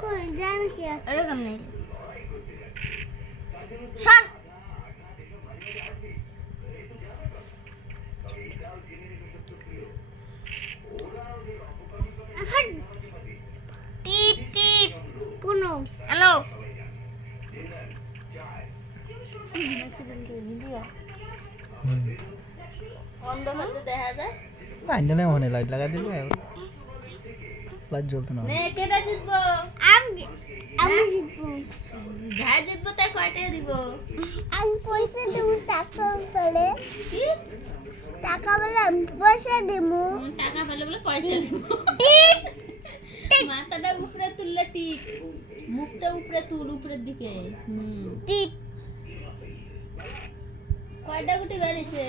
কই জানি কি এরকম নেই সর টিপ টিপ কোনো হ্যালো অন্ধকারে দেখা যায় ফাইনালে মনে লাইট লাগা দিলে লাইট জ্বলতো না নে কেডা জিতবো আমি জিতবো যা জিতবো তাই কয়টা দিব আমি পয়সা দেব টাকা পেলে কি টাকা বলে আমি পয়সা দেব টাকা পেলে বলে পয়সা দেব মাথাটা উপরে তুললে টিপ মুখটা উপরে তুল উপরের দিকে টিপ কয়টা গুটি গাড়িছে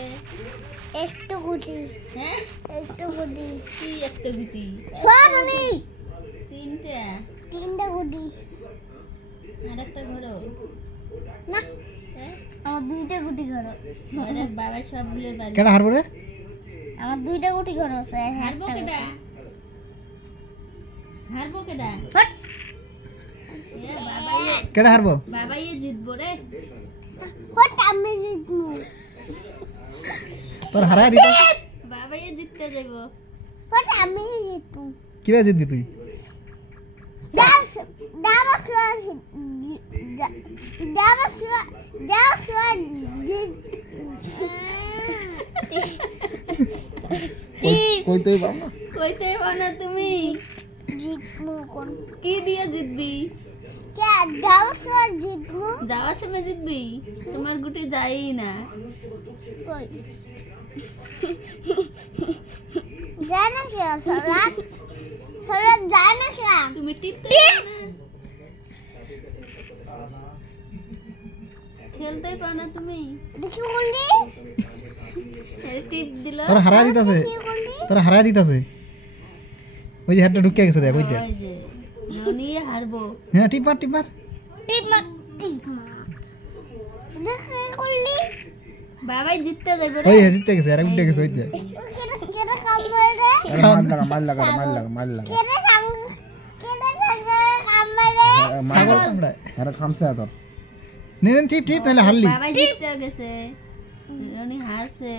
একটা গুটি হ্যাঁ একটা গুটি কি একটা গুটি সরনি তিনটা গুটি আর একটা ঘোড়ো না আমার দুইটা গুটি ঘোড়ো আরে বাবা সব ভুলে গেল কেডা হারবো রে আমার দুইটা গুটি ঘোড়ো আছে হারবো কেডা ফট এ বাবা কেডা হারবো বাবা জিতবো রে ফট আমি জিতবো তোর হারায় দিতা বাবা জিততে যাইবো ফট আমি জিতবো কিভাবে জিতবি তুই কইতে বানা তুমি কি দিয়ে জিতবি যাওয়ার সময় জিতবি তোমার গুটি যাই না জানা কি জানা তুমি টিপতে না খেলতেই পাও না তুমি দেখি বললি টিপ দিল তোর হারায় দিতাছে ওই যে হাতটা ঢুকে গেছে দেখ ওই দেখ ওই যে ননি হারবো হ্যাঁ টিপ মার দেখি বললি বাবাই জিততে যাইবো রে ওই জিততে গেছে আর উঠে গেছে ওই দেখ কেডা কাম করে মার লাগা কেডা কাম করে ছাগল কামড়ায় আরে খামছে তোর নে টিপ নালে হারলি বাবাই জিততে গেছে রনি হারছে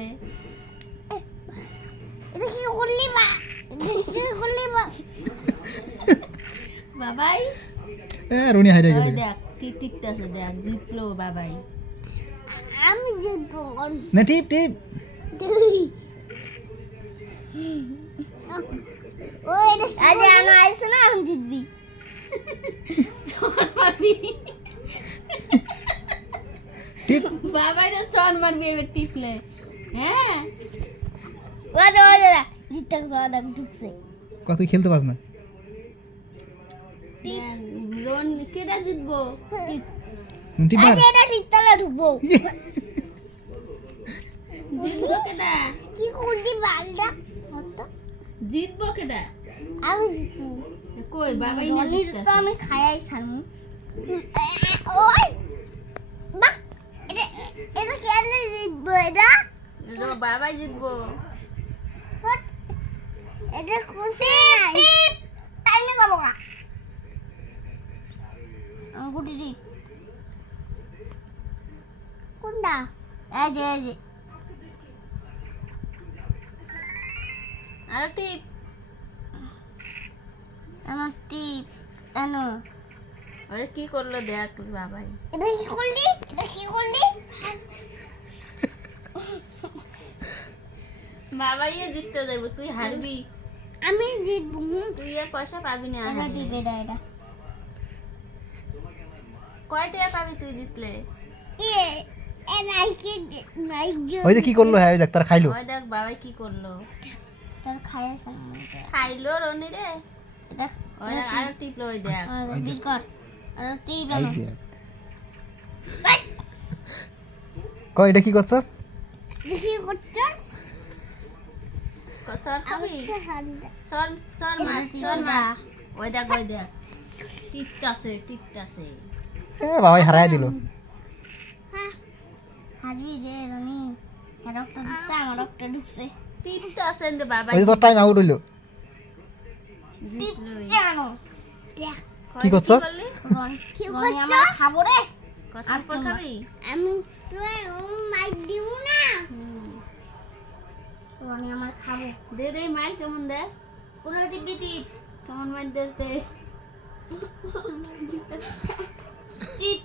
এটা কি করলি বাবাই রনি হাইরে গেছে দেখ কি টিপতেছে দেখ জিতলো বাবাই আমি জিতবো না টিপ ওই আজ আমি আইছ না আমি জিতবি সর মারবি টিপ বাবাই রে সর মারবি এবার টিপলে হ্যাঁ ওরা জিততে গেছে ঢুকছে কত খেলতে পাস না রন কেডা জিতবো টিপ মার এটা টিপতলা ঢুকবো জিতবো কেডা কি করলি বালটা জিতবো কেডা আমি জিতবো কই বাবাই না জিতছে তো আমি খাইই ছাড়মু ওই বাহ এটা কেন জিতবো এটা বাবাই জিতবো এটা খুশি নাই টাইমে যাবো না গুটি দি কোনটা এই যে আর টিপ আমার টিপ আনো ওই কি করলো দেখ বাবাই এটা কি করলি বাবাই জিততে যাইব তুই হারবি আমি জিতবো তুই আর পয়সা পাবি না এটা টিপে এটা কয় টাকা পাবি তুই জিতলে ওই যে কি করলো হ্যাঁ দেখ তার খাইলো ওই দেখ বাবাই কি করলো তার খাইলো রনি রে দেখ ওই আর টিপলো ওই দেখ বিল কর আর টিপ আনো কই এটা কি করছস সর খাবি সর মার ওই দেখ টিপতাছে বাবাই হারায় দিল হারবি রে রনি রক্ত দিচ্ছে আমার রক্ত ঢুকছে টিপতাছে রে বাবা ওই তো টাইম আউট হইলো টিপ জানো দেখ কি করছস? কি করছস? আমরা খাবো রে। আর পর খাবি? আমি তো মাইক দিব না। রনি আমার খাবো। দে দে মার কেমন দেস? কোন টিপি কেমন মার দেস দে। টিপ